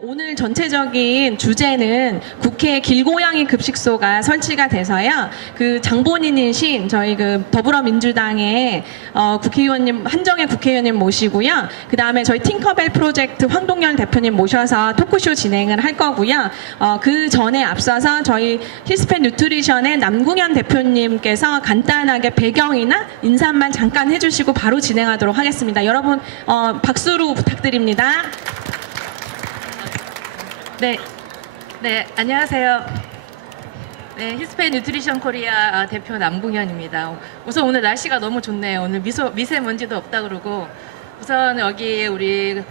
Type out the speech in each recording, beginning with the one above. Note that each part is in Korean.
오늘 전체적인 주제는 국회 길고양이 급식소가 설치가 돼서요. 그 장본인이신 저희 그 더불어민주당의 국회의원님, 한정혜 국회의원님 모시고요. 그 다음에 저희 팅커벨 프로젝트 황동열 대표님 모셔서 토크쇼 진행을 할 거고요. 그 전에 앞서서 저희 힐스팻 뉴트리션의 남궁현 대표님께서 간단하게 배경이나 인사만 잠깐 해주시고 바로 진행하도록 하겠습니다. 여러분 박수로 부탁드립니다. 네, 안녕하세요. 네, 힐스팻 뉴트리션 코리아 대표 남궁현입니다. 우선 오늘 날씨가 너무 좋네요. 오늘 미세먼지도 없다 그러고 우선 여기 우리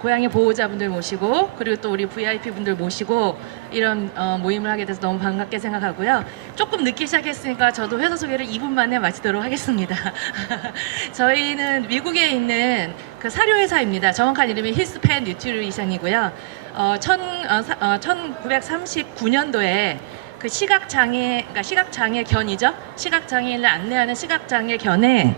고양이 보호자분들 모시고 그리고 또 우리 VIP 분들 모시고 이런 모임을 하게 돼서 너무 반갑게 생각하고요. 조금 늦게 시작했으니까 저도 회사 소개를 2분 만에 마치도록 하겠습니다. 저희는 미국에 있는 그 사료회사입니다. 정확한 이름이 힐스팻 뉴트리션이고요. 1939년도에 그 그러니까 시각장애 견이죠. 시각장애인을 안내하는 시각장애 견에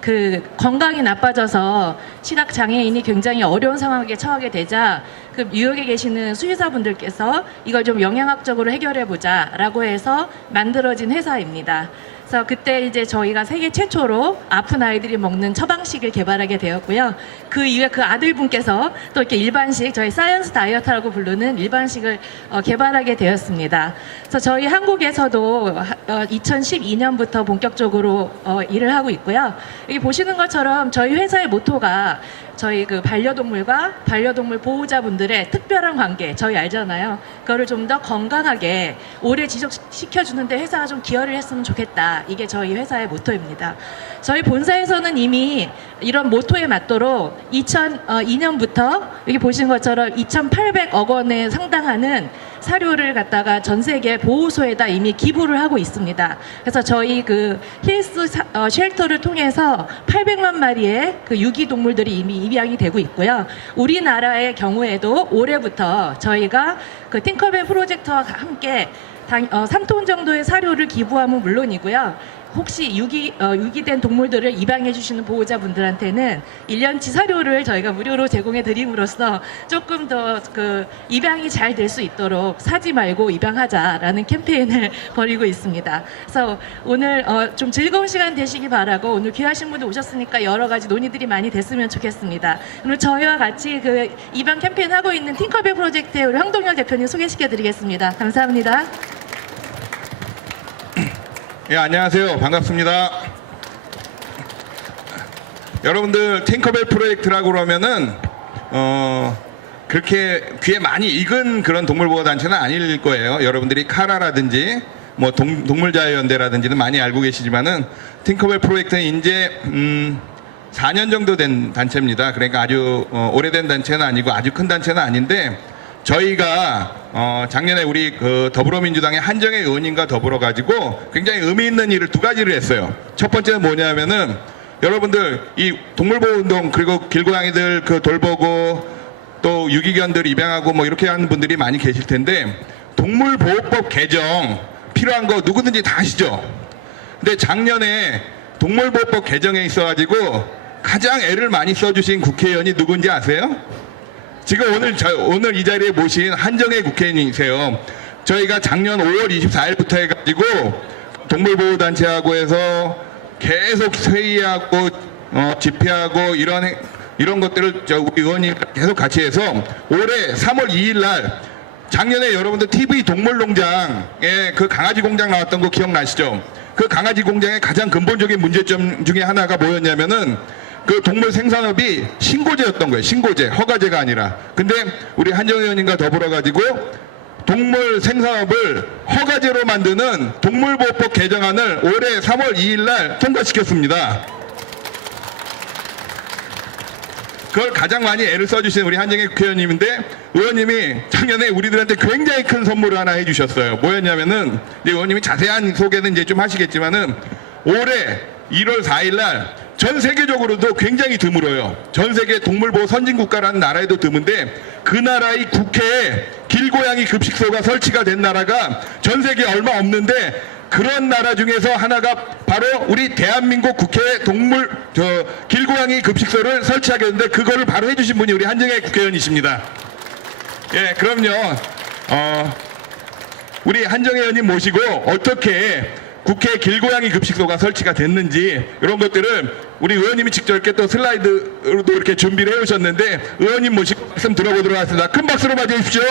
그 건강이 나빠져서 시각장애인이 굉장히 어려운 상황에 처하게 되자 그 뉴욕에 계시는 수의사분들께서 이걸 좀 영양학적으로 해결해보자 라고 해서 만들어진 회사입니다. 그래서 그때 이제 저희가 세계 최초로 아픈 아이들이 먹는 처방식을 개발하게 되었고요. 그 이후에 그 아들분께서 또 이렇게 일반식, 저희 사이언스 다이어트라고 부르는 일반식을 개발하게 되었습니다. 그래서 저희 한국에서도 2012년부터 본격적으로 일을 하고 있고요. 여기 보시는 것처럼 저희 회사의 모토가 저희 그 반려동물과 반려동물 보호자분들의 특별한 관계, 저희 알잖아요. 그거를 좀 더 건강하게 오래 지속시켜주는데 회사가 좀 기여를 했으면 좋겠다. 이게 저희 회사의 모토입니다. 저희 본사에서는 이미 이런 모토에 맞도록 2002년부터 여기 보시는 것처럼 2,800억 원에 상당하는 사료를 갖다가 전 세계 보호소에다 이미 기부를 하고 있습니다. 그래서 저희 그 힐스 쉘터를 통해서 800만 마리의 그 유기동물들이 이미 입양이 되고 있고요. 우리나라의 경우에도 올해부터 저희가 그 팅커벨 프로젝트와 함께 3톤 정도의 사료를 기부하면 물론이고요. 혹시 유기된 동물들을 입양해 주시는 보호자분들한테는 1년치 사료를 저희가 무료로 제공해 드림으로써 조금 더 그 입양이 잘 될 수 있도록 사지 말고 입양하자라는 캠페인을 벌이고 있습니다. 그래서 오늘 좀 즐거운 시간 되시기 바라고 오늘 귀하신 분들 오셨으니까 여러 가지 논의들이 많이 됐으면 좋겠습니다. 오늘 저희와 같이 그 입양 캠페인 하고 있는 팅커벨 프로젝트의 우리 황동열 대표님 소개시켜 드리겠습니다. 감사합니다. 예, 안녕하세요. 반갑습니다. 여러분들 팅커벨 프로젝트라고 그러면은 그렇게 귀에 많이 익은 그런 동물보호단체는 아닐 거예요. 여러분들이 카라라든지 뭐 동물자유연대라든지는 많이 알고 계시지만은 팅커벨 프로젝트는 이제 4년 정도 된 단체입니다. 그러니까 아주 오래된 단체는 아니고 아주 큰 단체는 아닌데 저희가 작년에 우리 그 더불어민주당의 한정혜 의원님과 더불어 가지고 굉장히 의미 있는 일을 두 가지를 했어요. 첫 번째는 뭐냐면은 여러분들 이 동물보호운동 그리고 길고양이들 그 돌보고 또 유기견들 입양하고 뭐 이렇게 하는 분들이 많이 계실 텐데 동물보호법 개정 필요한 거 누구든지 다 아시죠? 근데 작년에 동물보호법 개정에 있어 가지고 가장 애를 많이 써주신 국회의원이 누군지 아세요? 지금 오늘 이 자리에 모신 한정혜 국회의원이세요. 저희가 작년 5월 24일부터 해가지고 동물보호단체하고 해서 계속 회의하고 집회하고 이런 것들을 우리 의원님 계속 같이 해서 올해 3월 2일 날 작년에 여러분들 TV 동물농장에 그 강아지 공장 나왔던 거 기억나시죠? 그 강아지 공장의 가장 근본적인 문제점 중에 하나가 뭐였냐면은 그 동물 생산업이 신고제였던 거예요. 신고제, 허가제가 아니라. 근데 우리 한정혜 의원님과 더불어 가지고 동물 생산업을 허가제로 만드는 동물보호법 개정안을 올해 3월 2일 날 통과시켰습니다. 그걸 가장 많이 애를 써주신 우리 한정혜 국회의원님인데 의원님이 작년에 우리들한테 굉장히 큰 선물을 하나 해주셨어요. 뭐였냐면은 이제 의원님이 자세한 소개는 이제 좀 하시겠지만은 올해 1월 4일 날 전 세계적으로도 굉장히 드물어요. 전 세계 동물보호 선진국가라는 나라에도 드문데 그 나라의 국회에 길고양이 급식소가 설치가 된 나라가 전 세계에 얼마 없는데 그런 나라 중에서 하나가 바로 우리 대한민국 국회에 길고양이 급식소를 설치하게 됐는데 그거를 바로 해주신 분이 우리 한정혜 국회의원이십니다. 예, 그럼요. 우리 한정혜 의원님 모시고 어떻게 국회 길고양이 급식소가 설치가 됐는지 이런 것들을 우리 의원님이 직접 이렇게 또 슬라이드로도 이렇게 준비를 해오셨는데 의원님 모시고 말씀 들어보도록 하겠습니다. 큰 박수로 맞이해 주십시오.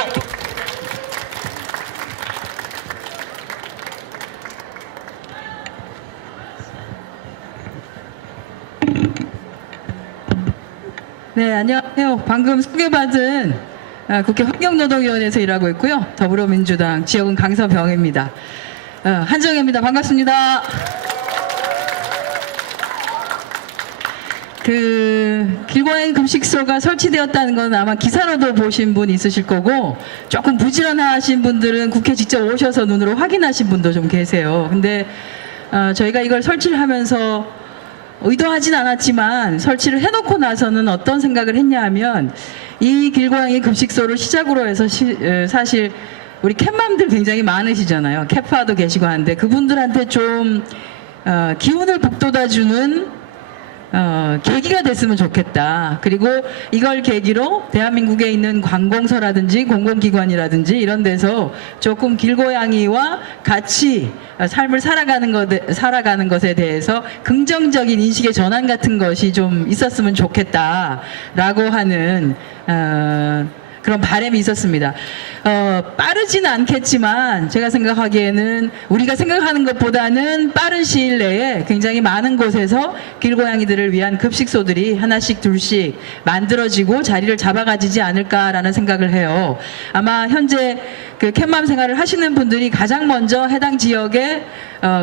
네, 안녕하세요. 방금 소개받은 국회 환경노동위원회에서 일하고 있고요. 더불어민주당 지역은 강서병입니다. 한정혜입니다. 반갑습니다. 길고양이 급식소가 설치되었다는 건 아마 기사로도 보신 분 있으실 거고 조금 부지런하신 분들은 국회 직접 오셔서 눈으로 확인하신 분도 좀 계세요. 근데 저희가 이걸 설치를 하면서 의도하진 않았지만 설치를 해놓고 나서는 어떤 생각을 했냐 하면 이 길고양이 급식소를 시작으로 해서 사실 우리 캣맘들 굉장히 많으시잖아요. 캣파도 계시고 하는데 그분들한테 좀 기운을 북돋아주는 계기가 됐으면 좋겠다. 그리고 이걸 계기로 대한민국에 있는 관공서라든지 공공기관이라든지 이런 데서 조금 길고양이와 같이 삶을 살아가는 것에 대해서 긍정적인 인식의 전환 같은 것이 좀 있었으면 좋겠다라고 하는 그런 바람이 있었습니다. 빠르진 않겠지만 제가 생각하기에는 우리가 생각하는 것보다는 빠른 시일 내에 굉장히 많은 곳에서 길고양이들을 위한 급식소들이 하나씩 둘씩 만들어지고 자리를 잡아가지지 않을까라는 생각을 해요. 아마 현재 그 캣맘 생활을 하시는 분들이 가장 먼저 해당 지역의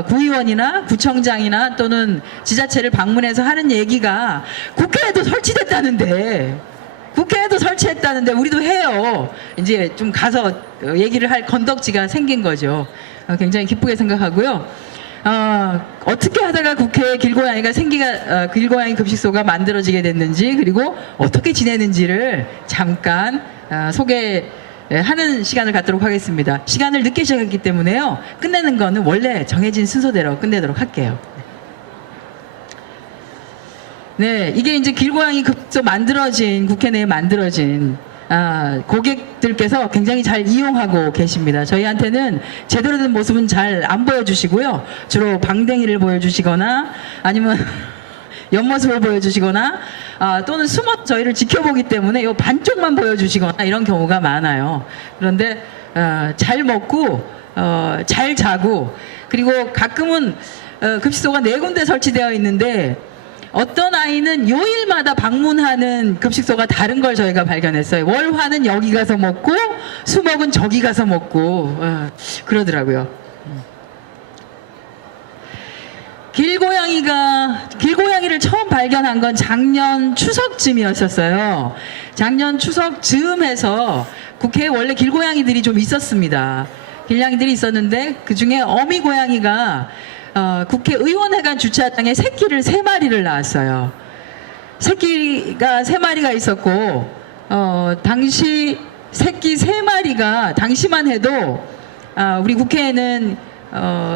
구의원이나 구청장이나 또는 지자체를 방문해서 하는 얘기가 국회에도 설치됐다는데 국회에도 설치했다는데 우리도 해요. 이제 좀 가서 얘기를 할 건덕지가 생긴 거죠. 굉장히 기쁘게 생각하고요. 어떻게 하다가 국회에 길고양이 급식소가 만들어지게 됐는지 그리고 어떻게 지내는지를 잠깐 소개하는 시간을 갖도록 하겠습니다. 시간을 늦게 시작했기 때문에요. 끝내는 거는 원래 정해진 순서대로 끝내도록 할게요. 네, 이게 이제 길고양이 급식소 국회 내에 만들어진 고객들께서 굉장히 잘 이용하고 계십니다. 저희한테는 제대로 된 모습은 잘 안 보여주시고요. 주로 방댕이를 보여주시거나 아니면 옆모습을 보여주시거나 또는 숨어 저희를 지켜보기 때문에 요 반쪽만 보여주시거나 이런 경우가 많아요. 그런데 잘 먹고 잘 자고 그리고 가끔은 급식소가 4군데 설치되어 있는데 어떤 아이는 요일마다 방문하는 급식소가 다른 걸 저희가 발견했어요. 월화는 여기 가서 먹고 수목은 저기 가서 먹고 그러더라고요. 길고양이를 처음 발견한 건 작년 추석쯤이었었어요. 작년 추석 즈음해서 국회에 원래 길고양이들이 좀 있었습니다. 길냥이들이 있었는데 그중에 어미 고양이가 국회의원회관 주차장에 새끼를 3마리를 낳았어요. 새끼가 3마리가 있었고 당시 새끼 3마리가 당시만 해도 우리 국회에는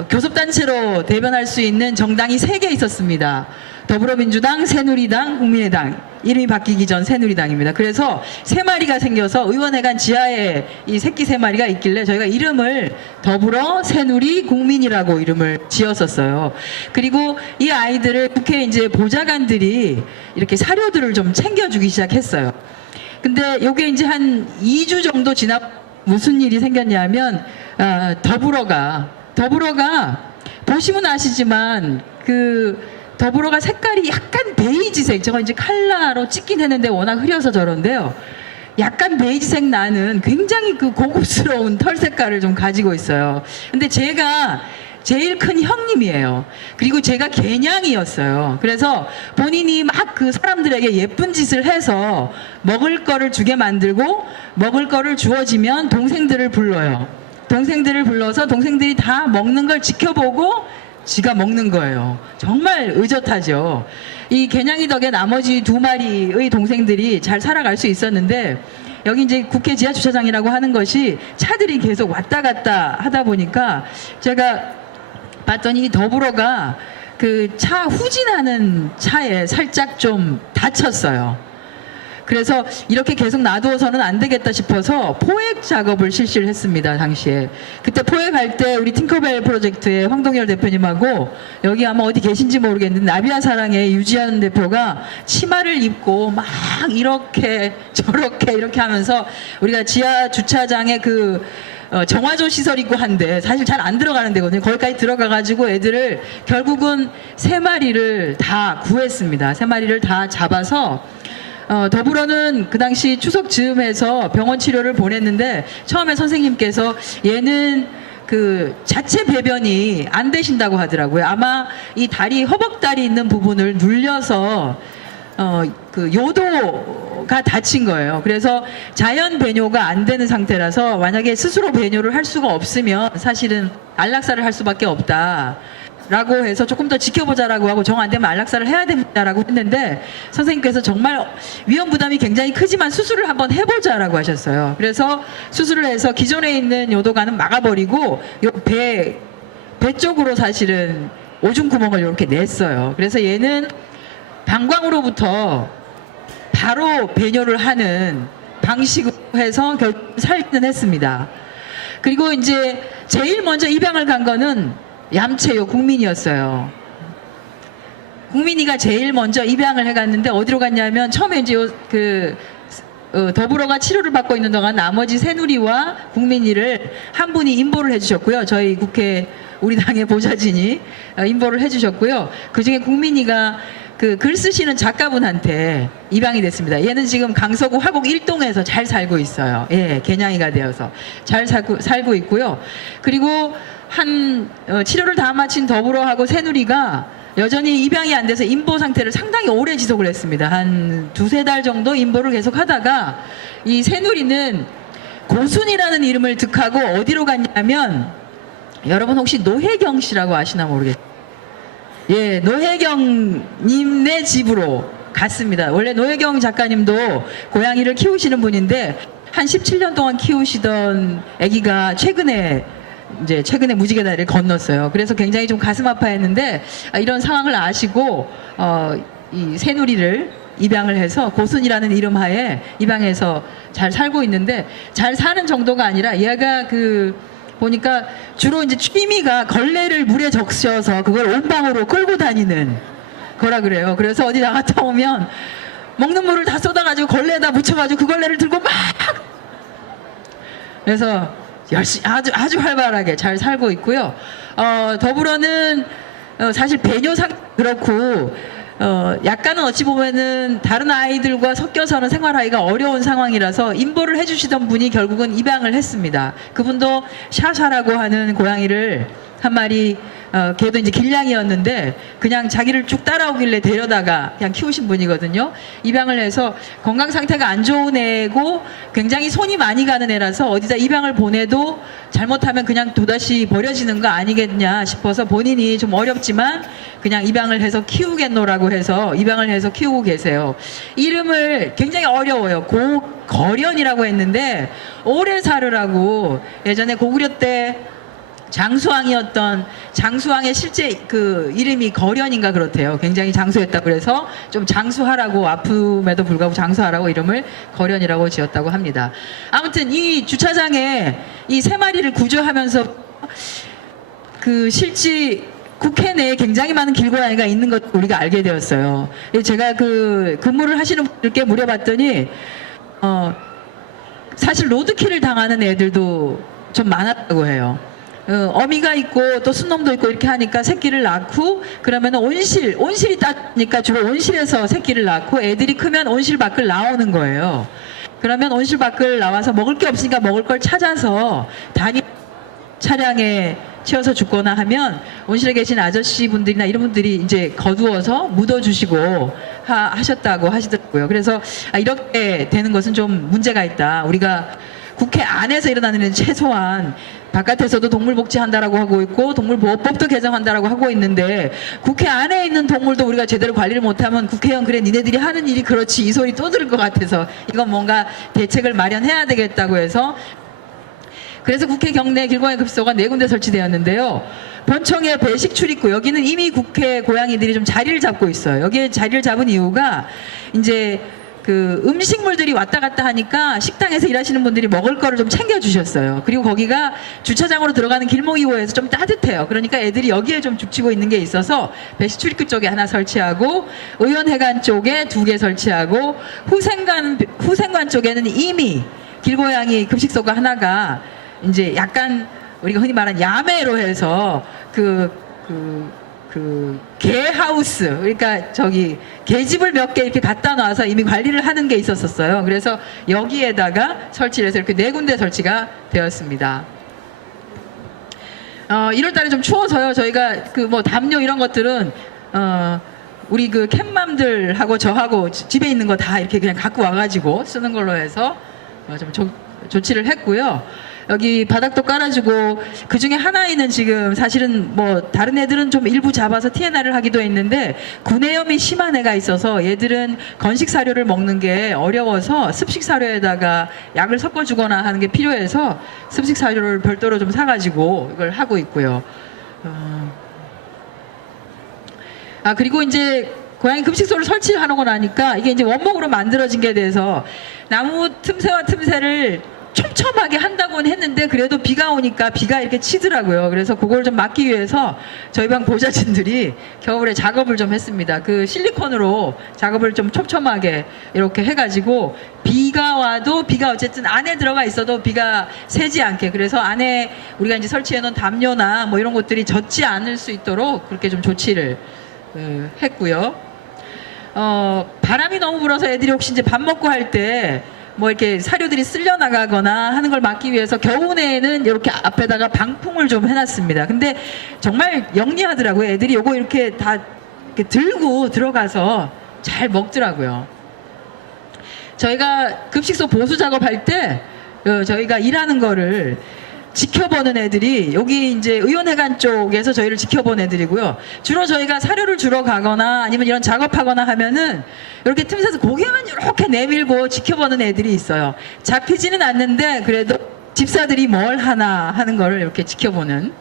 교섭단체로 대변할 수 있는 정당이 3개 있었습니다. 더불어민주당, 새누리당, 국민의당. 이름이 바뀌기 전 새누리당입니다. 그래서 3마리가 생겨서 의원회관 지하에 이 새끼 3마리가 있길래 저희가 이름을 더불어, 새누리, 국민이라고 이름을 지었었어요. 그리고 이 아이들을 국회 이제 보좌관들이 이렇게 사료들을 좀 챙겨주기 시작했어요. 근데 요게 이제 한 2주 정도 지나 무슨 일이 생겼냐면 더불어가 보시면 아시지만 더불어가 색깔이 약간 베이지색, 제가 이제 칼라로 찍긴 했는데 워낙 흐려서 저런데요. 약간 베이지색 나는 굉장히 고급스러운 털 색깔을 좀 가지고 있어요. 근데 제가 제일 큰 형님이에요. 그리고 제가 개냥이었어요. 그래서 본인이 막 사람들에게 예쁜 짓을 해서 먹을 거를 주게 만들고 먹을 거를 주어지면 동생들을 불러요. 동생들을 불러서 동생들이 다 먹는 걸 지켜보고 지가 먹는 거예요. 정말 의젓하죠. 이 개냥이 덕에 나머지 2마리의 동생들이 잘 살아갈 수 있었는데 여기 이제 국회 지하 주차장이라고 하는 것이 차들이 계속 왔다 갔다 하다 보니까 제가 봤더니 더불어가 차 후진하는 차에 살짝 좀 다쳤어요. 그래서 이렇게 계속 놔두어서는 안 되겠다 싶어서 포획 작업을 실시를 했습니다. 당시에. 그때 포획할 때 우리 팅커벨 프로젝트의 황동열 대표님하고 여기 아마 어디 계신지 모르겠는데 나비야 사랑의 유지한 대표가 치마를 입고 막 이렇게 저렇게 이렇게 하면서 우리가 지하 주차장에 정화조 시설 있고 한데 사실 잘 안 들어가는 데거든요. 거기까지 들어가가지고 애들을 결국은 3마리를 다 구했습니다. 3마리를 다 잡아서 더불어는 그 당시 추석 즈음해서 병원 치료를 보냈는데 처음에 선생님께서 얘는 그 자체 배변이 안 되신다고 하더라고요. 아마 이 다리 허벅다리 있는 부분을 눌려서 그 요도가 다친 거예요. 그래서 자연 배뇨가 안 되는 상태라서 만약에 스스로 배뇨를 할 수가 없으면 사실은 안락사를 할 수밖에 없다. 라고 해서 조금 더 지켜보자라고 하고 정 안 되면 안락사를 해야 됩니다라고 했는데 선생님께서 정말 위험 부담이 굉장히 크지만 수술을 한번 해보자라고 하셨어요. 그래서 수술을 해서 기존에 있는 요도관은 막아버리고 요 배 쪽으로 사실은 오줌 구멍을 이렇게 냈어요. 그래서 얘는 방광으로부터 바로 배뇨를 하는 방식으로 해서 결국 살기는 했습니다. 그리고 이제 제일 먼저 입양을 간 거는 얌체요 국민이었어요. 국민이가 제일 먼저 입양을 해갔는데 어디로 갔냐면 처음에 이제 더불어가 치료를 받고 있는 동안 나머지 새누리와 국민이를 한 분이 인보를 해주셨고요. 저희 국회 우리 당의 보좌진이 인보를 해주셨고요. 그 중에 국민이가 글 쓰시는 작가분한테 입양이 됐습니다. 얘는 지금 강서구 화곡 1동에서 잘 살고 있어요. 예, 개냥이가 되어서 잘 살고 있고요. 그리고 치료를 다 마친 더불어하고 새누리가 여전히 입양이 안 돼서 인보 상태를 상당히 오래 지속을 했습니다. 한 2-3달 정도 인보를 계속 하다가 이 새누리는 고순이라는 이름을 득하고 어디로 갔냐면 여러분 혹시 노혜경 씨라고 아시나 모르겠어요. 예, 노혜경님네 집으로 갔습니다. 원래 노혜경 작가님도 고양이를 키우시는 분인데 한 17년 동안 키우시던 아기가 최근에 무지개 다리를 건넜어요. 그래서 굉장히 좀 가슴 아파했는데 이런 상황을 아시고 이 새누리를 입양을 해서 고순이라는 이름 하에 입양해서 잘 살고 있는데 잘 사는 정도가 아니라 얘가 보니까 주로 이제 취미가 걸레를 물에 적셔서 그걸 온방으로 끌고 다니는 거라 그래요. 그래서 어디 나갔다 오면 먹는 물을 다 쏟아가지고 걸레에다 묻혀가지고 그 걸레를 들고 막 그래서 열심히 아주 활발하게 잘 살고 있고요. 더불어는 사실 배뇨상 그렇고 약간은 어찌 보면은 다른 아이들과 섞여서는 생활하기가 어려운 상황이라서 인보를 해주시던 분이 결국은 입양을 했습니다. 그분도 샤샤라고 하는 고양이를 한 마리 걔도 이제 길냥이였는데 그냥 자기를 쭉 따라오길래 데려다가 그냥 키우신 분이거든요. 입양을 해서 건강 상태가 안 좋은 애고 굉장히 손이 많이 가는 애라서 어디다 입양을 보내도 잘못하면 그냥 또다시 버려지는 거 아니겠냐 싶어서 본인이 좀 어렵지만 그냥 입양을 해서 키우겠노라고 해서 입양을 해서 키우고 계세요. 이름을 굉장히 어려워요. 고거련이라고 했는데 오래 살으라고 예전에 고구려 때 장수왕이었던 장수왕의 실제 이름이 거련인가 그렇대요. 굉장히 장수했다고 그래서 좀 장수하라고 아픔에도 불구하고 장수하라고 이름을 거련이라고 지었다고 합니다. 아무튼 이 주차장에 이 3마리를 구조하면서 실제 국회 내에 굉장히 많은 길고양이가 있는 것 우리가 알게 되었어요. 제가 근무를 하시는 분들께 물어봤더니 사실 로드킬을 당하는 애들도 좀 많았다고 해요. 어미가 있고 또 순놈도 있고 이렇게 하니까 새끼를 낳고 그러면 온실이 따니까 주로 온실에서 새끼를 낳고 애들이 크면 온실 밖을 나오는 거예요. 그러면 온실 밖을 나와서 먹을 게 없으니까 먹을 걸 찾아서 차량에 치여서 죽거나 하면 온실에 계신 아저씨 분들이나 이런 분들이 이제 거두어서 묻어주시고 하셨다고 하시더라고요. 그래서 이렇게 되는 것은 좀 문제가 있다. 우리가 국회 안에서 일어나는 일은 최소한 바깥에서도 동물복지한다라고 하고 있고 동물보호법도 개정한다라고 하고 있는데 국회 안에 있는 동물도 우리가 제대로 관리를 못하면 국회의원 그래 니네들이 하는 일이 그렇지 이 소리 또 들을 것 같아서 이건 뭔가 대책을 마련해야 되겠다고 해서 그래서 국회 경내 길고양이 급소가 4군데 설치되었는데요. 본청에 배식 출입구 여기는 이미 국회 고양이들이 좀 자리를 잡고 있어요. 여기에 자리를 잡은 이유가 이제 그 음식물들이 왔다 갔다 하니까 식당에서 일하시는 분들이 먹을 거를 좀 챙겨주셨어요. 그리고 거기가 주차장으로 들어가는 길목이고에서 좀 따뜻해요. 그러니까 애들이 여기에 좀 죽치고 있는 게 있어서 배시 출입구 쪽에 하나 설치하고 의원회관 쪽에 2개 설치하고 후생관 쪽에는 이미 길고양이 급식소가 하나가 이제 약간 우리가 흔히 말하는 야매로 해서 개하우스, 그러니까 저기 개집을 몇 개 이렇게 갖다 놔서 이미 관리를 하는 게 있었어요. 그래서 여기에다가 설치를 해서 이렇게 4군데 설치가 되었습니다. 1월 달에 좀 추워서요. 저희가 그 뭐 담요 이런 것들은 우리 그 캣맘들하고 저하고 집에 있는 거 다 이렇게 그냥 갖고 와가지고 쓰는 걸로 해서 좀 조치를 했고요. 여기 바닥도 깔아주고 그 중에 하나에는 지금 사실은 뭐 다른 애들은 좀 일부 잡아서 TNR을 하기도 했는데 구내염이 심한 애가 있어서 얘들은 건식 사료를 먹는 게 어려워서 습식 사료에다가 약을 섞어주거나 하는 게 필요해서 습식 사료를 별도로 좀 사가지고 이걸 하고 있고요. 그리고 이제 고양이 급식소를 설치를 하고 나니까 이게 이제 원목으로 만들어진 게 돼서 나무 틈새와 틈새를 촘촘하게 한다고는 했는데 그래도 비가 오니까 비가 이렇게 치더라고요. 그래서 그걸 좀 막기 위해서 저희 방 보좌진들이 겨울에 작업을 좀 했습니다. 그 실리콘으로 작업을 좀 촘촘하게 이렇게 해가지고 비가 와도 비가 어쨌든 안에 들어가 있어도 비가 새지 않게, 그래서 안에 우리가 이제 설치해 놓은 담요나 뭐 이런 것들이 젖지 않을 수 있도록 그렇게 좀 조치를 했고요. 바람이 너무 불어서 애들이 혹시 이제 밥 먹고 할 때 뭐 이렇게 사료들이 쓸려 나가거나 하는 걸 막기 위해서 겨우내에는 이렇게 앞에다가 방풍을 좀 해놨습니다. 근데 정말 영리하더라고요. 애들이 요거 이렇게 다 이렇게 들고 들어가서 잘 먹더라고요. 저희가 급식소 보수 작업할 때 저희가 일하는 거를 지켜보는 애들이 여기 이제 의원회관 쪽에서 저희를 지켜본 애들이고요. 주로 저희가 사료를 주러 가거나 아니면 이런 작업하거나 하면은 이렇게 틈새에서 고개만 이렇게 내밀고 지켜보는 애들이 있어요. 잡히지는 않는데 그래도 집사들이 뭘 하나 하는 거를 이렇게 지켜보는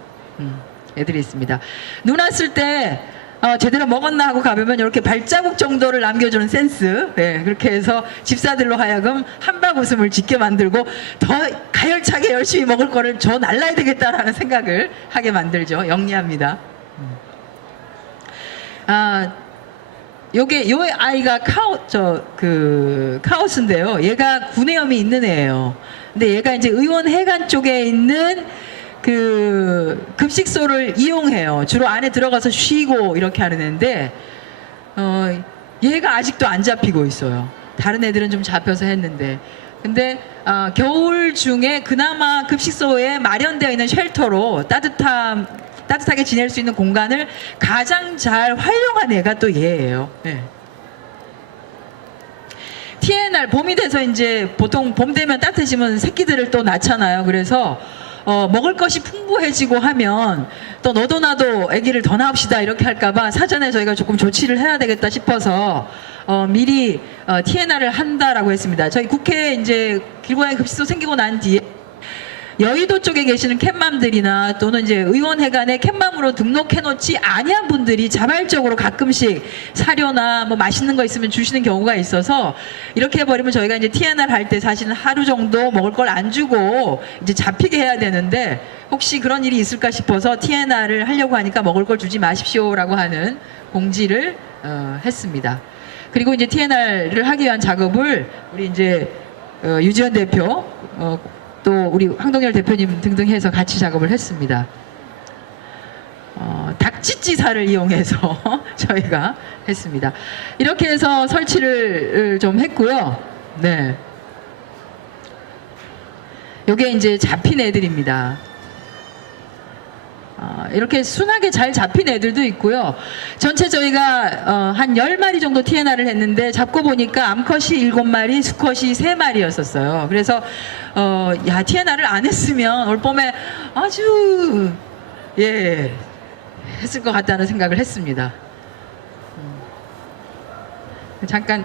애들이 있습니다. 눈 왔을 때 제대로 먹었나 하고 가보면 이렇게 발자국 정도를 남겨주는 센스, 그렇게 해서 집사들로 하여금 한박 웃음을 짓게 만들고 더 가열차게 열심히 먹을 거를 저 날라야 되겠다라는 생각을 하게 만들죠. 영리합니다. 요 아이가 카오스인데요. 얘가 구내염이 있는 애예요. 근데 얘가 이제 의원회관 쪽에 있는 그 급식소를 이용해요. 주로 안에 들어가서 쉬고 이렇게 하는 애인데 얘가 아직도 안 잡히고 있어요. 다른 애들은 좀 잡혀서 했는데, 근데 겨울 중에 그나마 급식소에 마련되어 있는 쉘터로 따뜻하게 지낼 수 있는 공간을 가장 잘 활용한 애가 또 얘예요. 네. TNR 봄이 돼서 이제 보통 봄 되면 따뜻해지면 새끼들을 또 낳잖아요. 그래서 먹을 것이 풍부해지고 하면 또 너도 나도 아기를 더 낳읍시다 이렇게 할까봐 사전에 저희가 조금 조치를 해야 되겠다 싶어서 미리 TNR을 한다라고 했습니다. 저희 국회에 이제 길고양이 급식소 생기고 난 뒤에 여의도 쪽에 계시는 캣맘들이나 또는 이제 의원회관에 캣맘으로 등록해놓지 아니한 분들이 자발적으로 가끔씩 사료나 뭐 맛있는 거 있으면 주시는 경우가 있어서 이렇게 해버리면 저희가 이제 TNR 할 때 사실은 하루 정도 먹을 걸 안 주고 이제 잡히게 해야 되는데 혹시 그런 일이 있을까 싶어서 TNR을 하려고 하니까 먹을 걸 주지 마십시오라고 하는 공지를 했습니다. 그리고 이제 TNR을 하기 위한 작업을 우리 이제 유지현 대표 또 우리 황동열 대표님 등등 해서 같이 작업을 했습니다. 닭찌찌사를 이용해서 저희가 했습니다. 이렇게 해서 설치를 좀 했고요. 네. 요게 이제 잡힌 애들입니다. 이렇게 순하게 잘 잡힌 애들도 있고요. 전체 저희가 한 10마리 정도 TNR을 했는데 잡고 보니까 암컷이 7마리, 수컷이 3마리였었어요. 그래서 야, TNR을 안 했으면 올 봄에 아주 했을 것 같다는 생각을 했습니다. 잠깐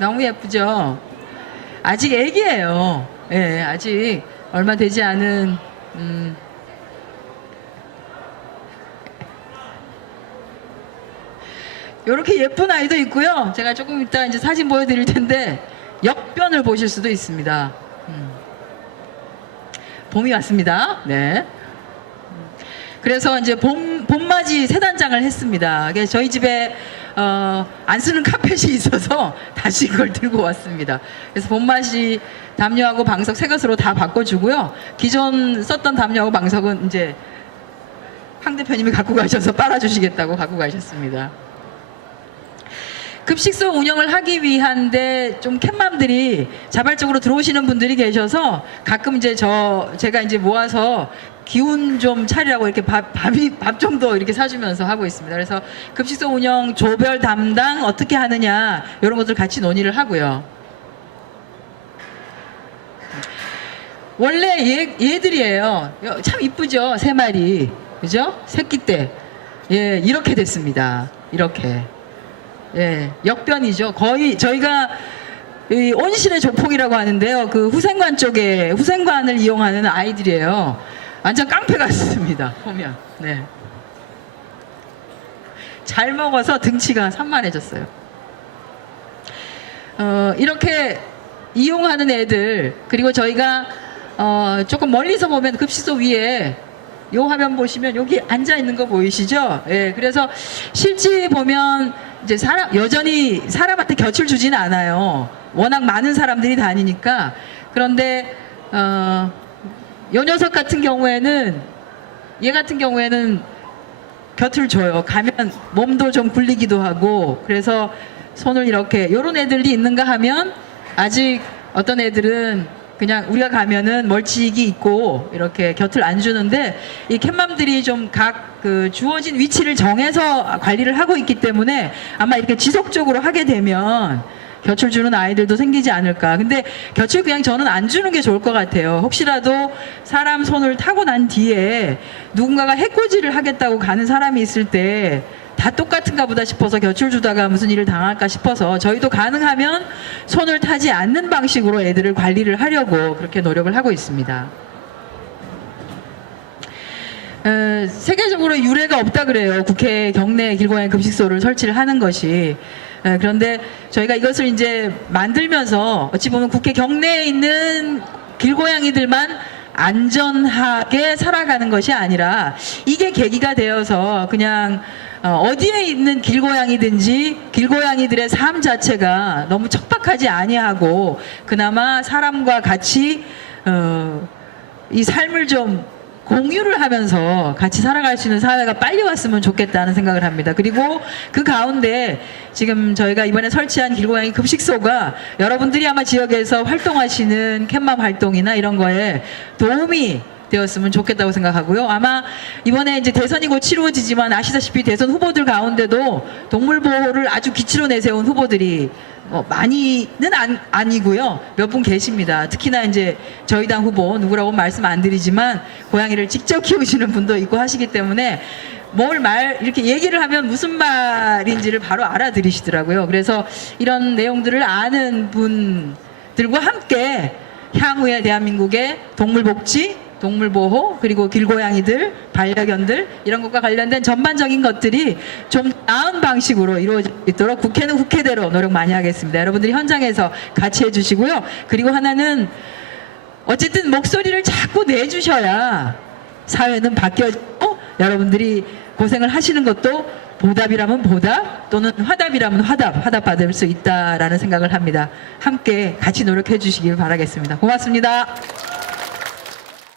너무 예쁘죠? 아직 애기예요. 예, 아직 얼마 되지 않은 이렇게 예쁜 아이도 있고요. 제가 조금 이따 이제 사진 보여드릴 텐데 역변을 보실 수도 있습니다. 봄이 왔습니다. 네. 그래서 이제 봄맞이 새 단장을 했습니다. 그래서 저희 집에 안 쓰는 카펫이 있어서 다시 그걸 들고 왔습니다. 그래서 봄맞이 담요하고 방석 새 것으로 다 바꿔주고요. 기존 썼던 담요하고 방석은 이제 황 대표님이 갖고 가셔서 빨아주시겠다고 갖고 가셨습니다. 급식소 운영을 하기 위한데 좀 캣맘들이 자발적으로 들어오시는 분들이 계셔서 가끔 이제 제가 이제 모아서 기운 좀 차리라고 이렇게 밥 정도 이렇게 사주면서 하고 있습니다. 그래서 급식소 운영 조별 담당 어떻게 하느냐 이런 것들 같이 논의를 하고요. 원래 얘들이에요. 참 이쁘죠? 3마리. 그죠? 새끼 때. 예, 이렇게 됐습니다. 이렇게. 예, 역변이죠. 거의 저희가 이 온실의 조폭이라고 하는데요. 그 후생관 쪽에 후생관을 이용하는 아이들이에요. 완전 깡패 같습니다. 보면. 네. 잘 먹어서 등치가 산만해졌어요. 이렇게 이용하는 애들 그리고 저희가 조금 멀리서 보면 급식소 위에 요 화면 보시면 여기 앉아 있는 거 보이시죠? 예, 그래서 실제 보면 이제 여전히 사람한테 곁을 주지는 않아요. 워낙 많은 사람들이 다니니까. 그런데 요 녀석 같은 경우에는 얘 같은 경우에는 곁을 줘요. 가면 몸도 좀 굴리기도 하고 그래서 손을 이렇게 요런 애들이 있는가 하면 아직 어떤 애들은 그냥 우리가 가면은 멀찍이 있고 이렇게 곁을 안 주는데 이 캣맘들이 좀 각 그 주어진 위치를 정해서 관리를 하고 있기 때문에 아마 이렇게 지속적으로 하게 되면 곁을 주는 아이들도 생기지 않을까. 근데 곁을 그냥 저는 안 주는 게 좋을 것 같아요. 혹시라도 사람 손을 타고 난 뒤에 누군가가 해코지를 하겠다고 가는 사람이 있을 때 다 똑같은가 보다 싶어서 곁을 주다가 무슨 일을 당할까 싶어서 저희도 가능하면 손을 타지 않는 방식으로 애들을 관리를 하려고 그렇게 노력을 하고 있습니다. 세계적으로 유례가 없다 그래요. 국회 경내 길고양이 급식소를 설치를 하는 것이. 그런데 저희가 이것을 이제 만들면서 어찌 보면 국회 경내에 있는 길고양이들만 안전하게 살아가는 것이 아니라 이게 계기가 되어서 그냥 어디에 있는 길고양이든지 길고양이들의 삶 자체가 너무 척박하지 아니하고 그나마 사람과 같이 이 삶을 좀 공유를 하면서 같이 살아갈 수 있는 사회가 빨리 왔으면 좋겠다는 생각을 합니다. 그리고 그 가운데 지금 저희가 이번에 설치한 길고양이 급식소가 여러분들이 아마 지역에서 활동하시는 캣맘 활동이나 이런 거에 도움이 되었으면 좋겠다고 생각하고요. 아마 이번에 이제 대선이 곧 치루어지지만 아시다시피 대선 후보들 가운데도 동물 보호를 아주 기치로 내세운 후보들이 많이는 아니고요. 몇 분 계십니다. 특히나 이제 저희 당 후보 누구라고 말씀 안 드리지만 고양이를 직접 키우시는 분도 있고 하시기 때문에 이렇게 얘기를 하면 무슨 말인지를 바로 알아들으시더라고요. 그래서 이런 내용들을 아는 분들과 함께 향후에 대한민국의 동물복지 동물보호 그리고 길고양이들 반려견들 이런 것과 관련된 전반적인 것들이 좀 나은 방식으로 이루어지도록 국회는 국회대로 노력 많이 하겠습니다. 여러분들이 현장에서 같이 해주시고요. 그리고 하나는 어쨌든 목소리를 자꾸 내주셔야 사회는 바뀌어지고 여러분들이 고생을 하시는 것도 보답이라면 보답 또는 화답이라면 화답 받을 수 있다라는 생각을 합니다. 함께 같이 노력해 주시길 바라겠습니다. 고맙습니다.